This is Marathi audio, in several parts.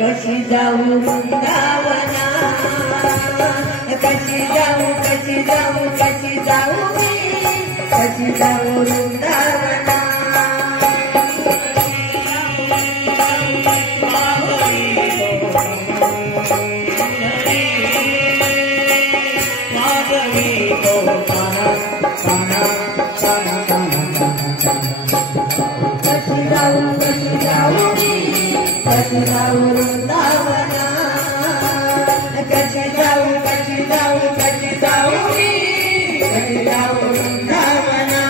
कशी जाऊ वृंदावना, कशी जाऊ कशी जाऊ कशी जाऊ मी, कशी जाऊ वृंदावना. कशी जाऊ मी, कशी जाऊ वृंदावना, कशी जाऊ कशी जाऊ कशी जाऊ मी, कशी जाऊ वृंदावना.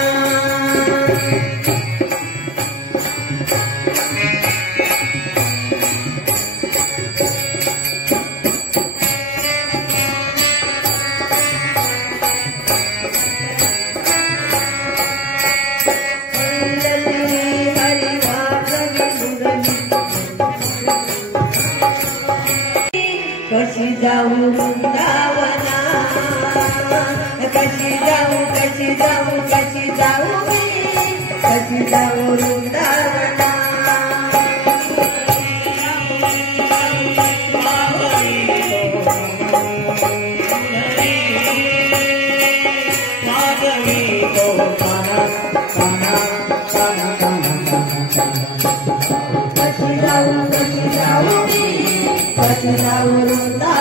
कशी जाऊ वृंदावना, कशी जाऊ कशी जाऊ कशी जाऊ मी, कशी जाऊ वृंदावना. कशी जाऊ मी, कशी जाऊ वृंदावना.